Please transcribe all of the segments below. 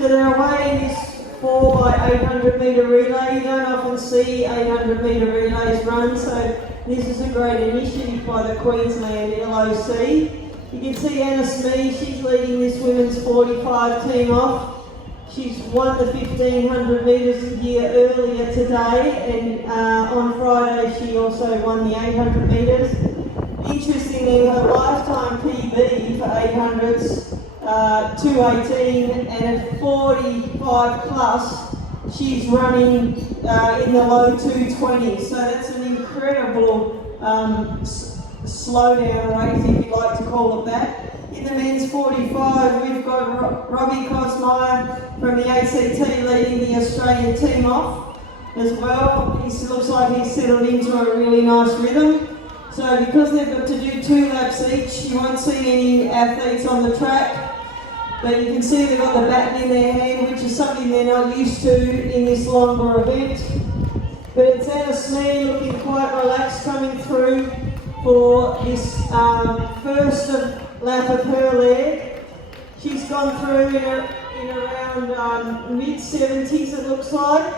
So they're away in this 4x800m relay. You don't often see 800m relays run, so this is a great initiative by the Queensland LOC. You can see Smee, she's leading this women's 45 team off. She's won the 1500 metres a year earlier today, and on Friday she also won the 800 metres. Interestingly, her lifetime PB for 800s, 2:18, and at 45 plus, she's running in the low 220s. So that's an incredible slowdown race, if you like to call it that. In the men's 45, we've got Robbie Cosmeyer from the ACT leading the Australian team off as well. He looks like he's settled into a really nice rhythm. So because they've got to do 2 laps each, you won't see any athletes on the track. But you can see they've got the baton in their hand, which is something they're not used to in this longer event. But it's Smee looking quite relaxed coming through for this first lap of her leg. She's gone through in around mid-70s, it looks like.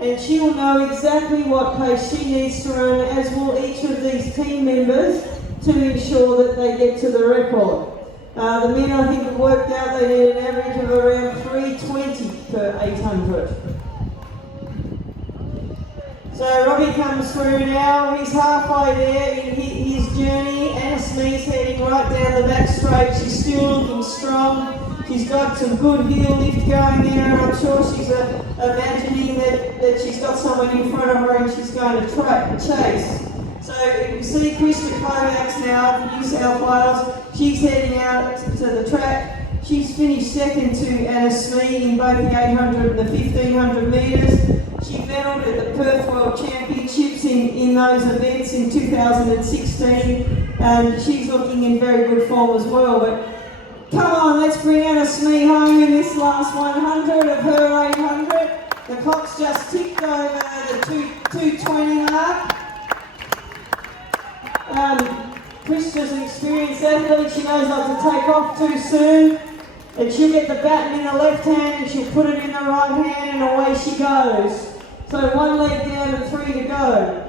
And she will know exactly what pace she needs to run, as will each of these team members, to ensure that they get to the record. The men, I think, have worked out they need an average of around 320 per 800. So Robbie comes through now. He's halfway there in his journey. Smee's heading right down the back straight. She's still looking strong. She's got some good heel lift going there, and I'm sure she's imagining that she's got someone in front of her and she's going to chase. So you see Kriszta Kovacs now from New South Wales. She's heading out to the track. She's finished second to Smee in both the 800 and the 1500 metres. She medalled at the Perth World Championships in those events in 2016, and she's looking in very good form as well. But come on, let's bring Smee home in this last 100 of her 800. The clock's just ticked over the 220 mark. Kriszta's an experienced athlete. She knows not to take off too soon. And she'll get the baton in the left hand and she'll put it in the right hand, and away she goes. So 1 leg down and 3 to go.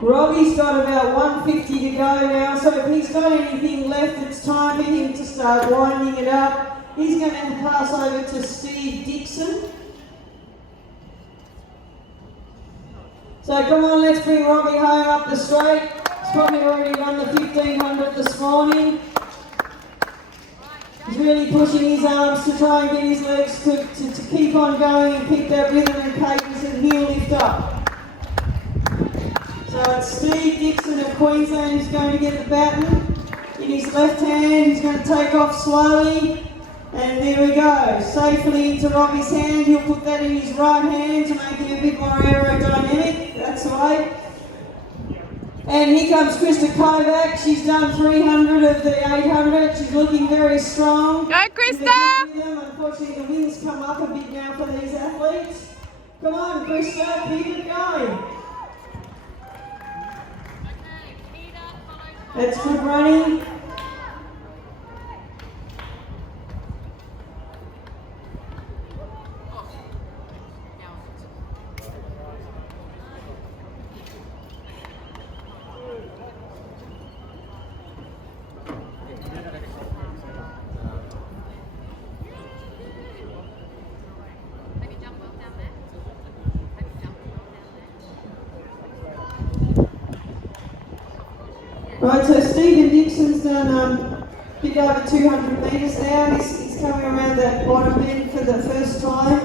Robbie's got about 150 to go now, so if he's got anything left, it's time for him to start winding it up. He's going to pass over to Steve Dixon. So come on, let's bring Robbie home up the straight. He's probably already run the 1500 this morning. He's really pushing his arms to try and get his legs to keep on going and keep that rhythm and cadence and heel lift up. So it's Steve Dixon of Queensland who's going to get the baton in his left hand. He's going to take off slowly. And there we go, safely into Robbie's hand. He'll put that in his right hand to make him a bit more aerodynamic. That's the way. And here comes Kriszta Kovacs. She's done 300 of the 800. She's looking very strong. Go, Kriszta! Unfortunately, the wind's come up a bit now for these athletes. Come on, Kriszta, keep it going. That's good running. Right, so Stephen Dixon's done a bit over 200 metres now. He's coming around that bottom bend for the first time.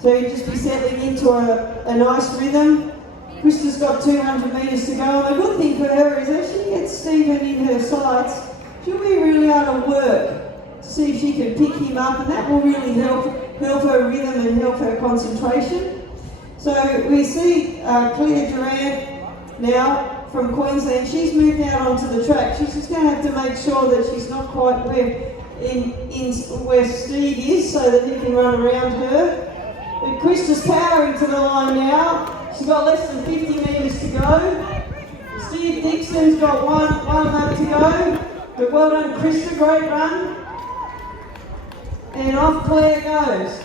So he'll just be settling into a nice rhythm. Kriszta's got 200 metres to go. And the good thing for her is as she gets Stephen in her sights, she'll be really able to work to see if she can pick him up, and that will really help her rhythm and help her concentration. So we see Clare Durrant now from Queensland. She's moved out onto the track. She's just going to have to make sure that she's not quite where Steve is, so that he can run around her. But Kriszta's powering to the line now. She's got less than 50 metres to go. Steve Dixon's got one lap to go. But well done, Kriszta, great run. And off Clare goes.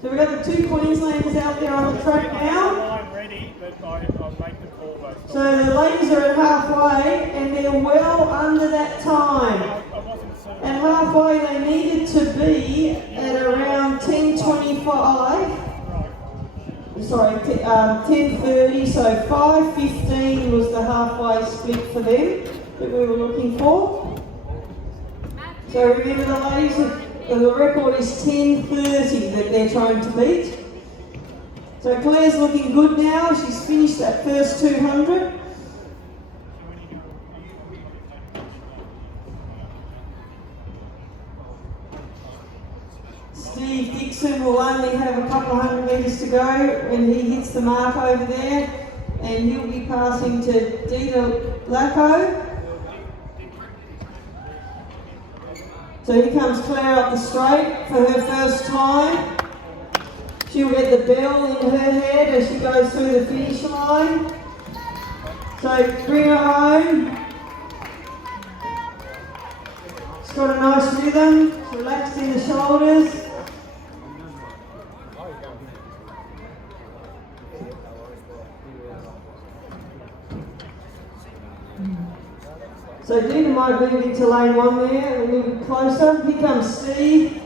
So we've got the two Queenslanders out there on the track now. I'm ready, but I'll make the call. So the ladies are at halfway and they're well under that time. At halfway they needed to be at around 10:25. Sorry, 10:30, so 5:15 was the halfway split for them that we were looking for. So remember the ladies, the record is 10:30 that they're trying to beat. So Claire's looking good now, she's finished that first 200. Steve Dixon will only have a couple of hundred metres to go when he hits the mark over there, and he'll be passing to Dita Lacko. So here comes Clare up the straight for her first time. She'll get the bell in her head as she goes through the finish line. So bring her home. She's got a nice rhythm, she's relaxed in the shoulders. So Dina might move into lane one there, a little bit closer. Here comes Steve.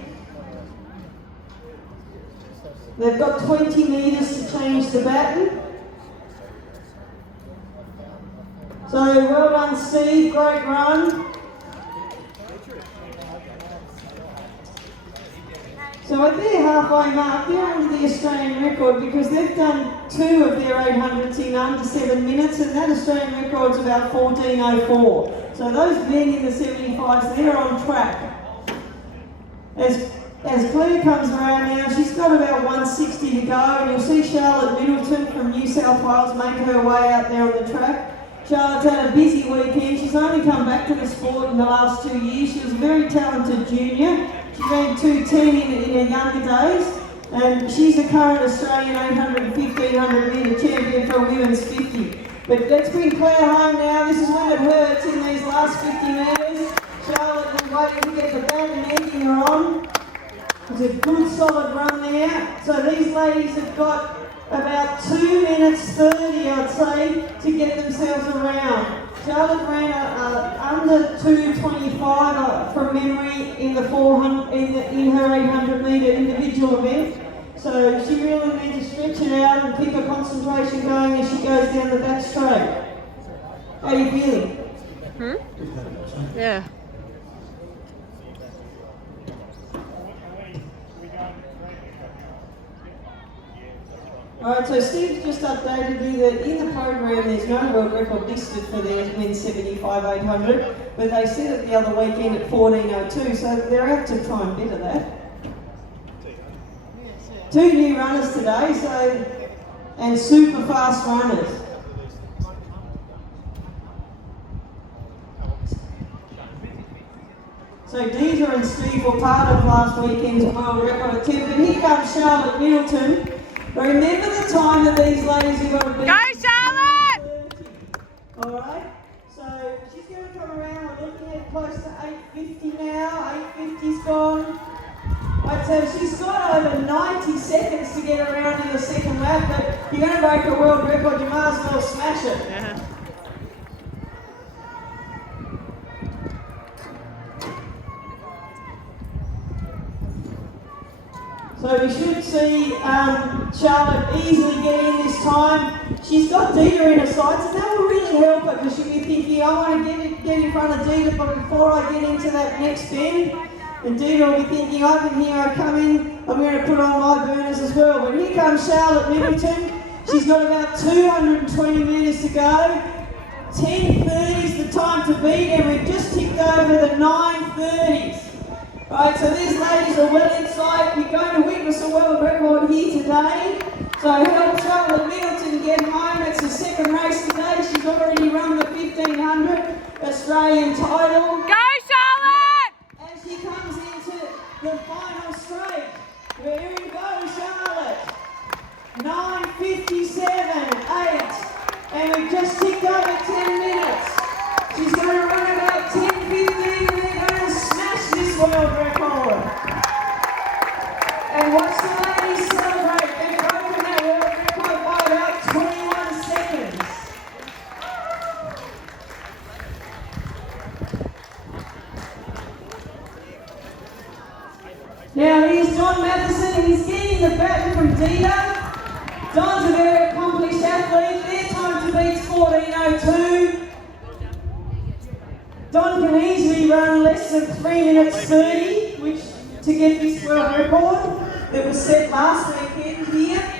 They've got 20 metres to change the baton. So well done Steve, great run. So at their halfway mark, they're under the Australian record because they've done 2 of their 800s in under 7 minutes, and that Australian record's about 14:04. So those men in the 75s, they're on track. As Clare comes around now, she's got about 160 to go, and you'll see Charlotte Middleton from New South Wales make her way out there on the track. Charlotte's had a busy weekend. She's only come back to the sport in the last 2 years. She was a very talented junior. She ran 2:10 in her younger days, and she's the current Australian 800 and 1500 metre champion for women's 50. But let's bring Clare home now. This is when it hurts in these last 50 metres. Charlotte was waiting to get the bat and egging her on. It's a good solid run there. So these ladies have got about 2 minutes 30, I'd say, to get themselves around. Charlotte ran under 2:25 from memory in the 400 in her 800 metre individual event. So she really needs to stretch it out and keep her concentration going as she goes down the back straight. How are you feeling? Yeah. Alright, so Steve's just updated you that in the program there's no world record listed for the men's 75-800, but they set it the other weekend at 14:02, so they're out to try and better that. 2 new runners today, and super fast runners. So Dita and Steve were part of last weekend's world record attempt, and here comes Charlotte Middleton. Remember the time that these ladies have got to beat. Go Charlotte! Alright, so she's going to come around. We're looking at close to 8:50 now. 8:50's gone. Right, so she's got over 90 seconds to get around in the second lap, but you're going to break a world record, you might as well smash it. Yeah. So we should see Charlotte easily get in this time. She's got Dita in her sights, and that will really help her because she'll be thinking, I want to get in front of Dita, but before I get into that next bend, and Dita will be thinking, I can hear her coming, I'm going to put on my burners as well. But here comes Charlotte Middleton. She's got about 220 metres to go. 10:30 is the time to beat, and we've just ticked over the 9:30s. Right, so these ladies are well in sight. You're going to witness a world record here today. So help Charlotte Middleton get home. It's the second race today. She's already run the 1500 Australian title. Go Charlotte! As she comes into the final straight. Here we go, Charlotte. 9:57, 8. And we've just ticked And watch the ladies celebrate. They've broken that world record by about 21 seconds. Now here's John Matheson. He's getting the baton from Dita. Don's a very accomplished athlete. Their time to beat's 14:02. Don can easily run less than 3 minutes 30, which to get this world record that was set last weekend here.